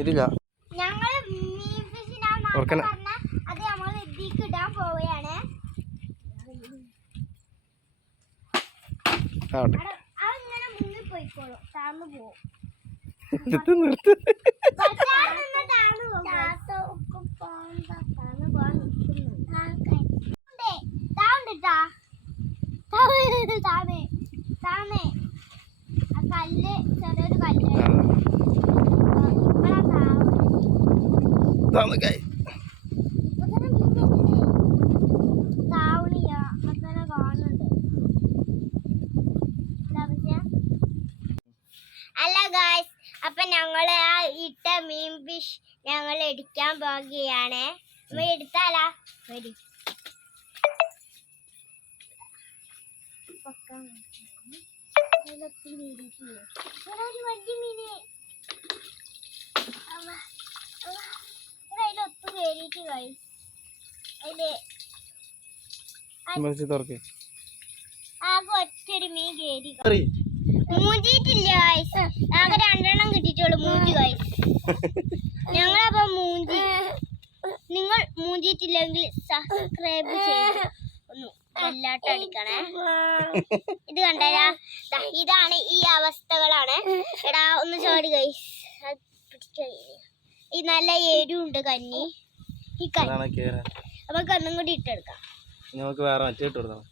ഇല്ല ഞങ്ങൾ മീൻ ഫിഷിനാ അത് നമ്മൾ ഇതിക്ക് ഇടാൻ പോവുകയാണ്. താവേ താന്നേ ആ കല്ല് ചെറിയൊരു കല്ല്. ഇതാണ് കൈ. അല്ല ഗായ്സ് അപ്പൊ ഞങ്ങൾ ആ ഇട്ട മീൻ ഫിഷ് ഞങ്ങൾ എടുക്കാൻ പോകുകയാണ് നമ്മൾ എടുത്താലാ? വരി ഒറ്റൊരു മീൻ. കയറി കറി. മൂഞ്ചിട്ടില്ല ഗായ്സ് ആകെ രണ്ടെണ്ണം കിട്ടിയിട്ടുള്ളൂ മൂഞ്ചി ഗായ്സ് ഞങ്ങളപ്പോ മൂഞ്ചി. നിങ്ങൾ മൂഞ്ചിട്ടില്ലെങ്കിൽ സബ്സ്ക്രൈബ് ചെയ്ത്. ഒന്ന് എല്ലാട്ടും അടിക്കണേ. ഇത് കണ്ടരാ. ഇതാണ് ഈ അവസ്ഥകളാണ്. എടാ ഒന്ന് ചോടി ഗൈസ് ഈ നല്ല എരിവുണ്ട് കഞ്ഞി. ഈ കേറാൻ നമുക്ക് ഒന്നും കൂടി ഇട്ടെടുക്കാം. നമുക്ക് വേറെ മറ്റേ ഇട്ട് കൊടുക്കണം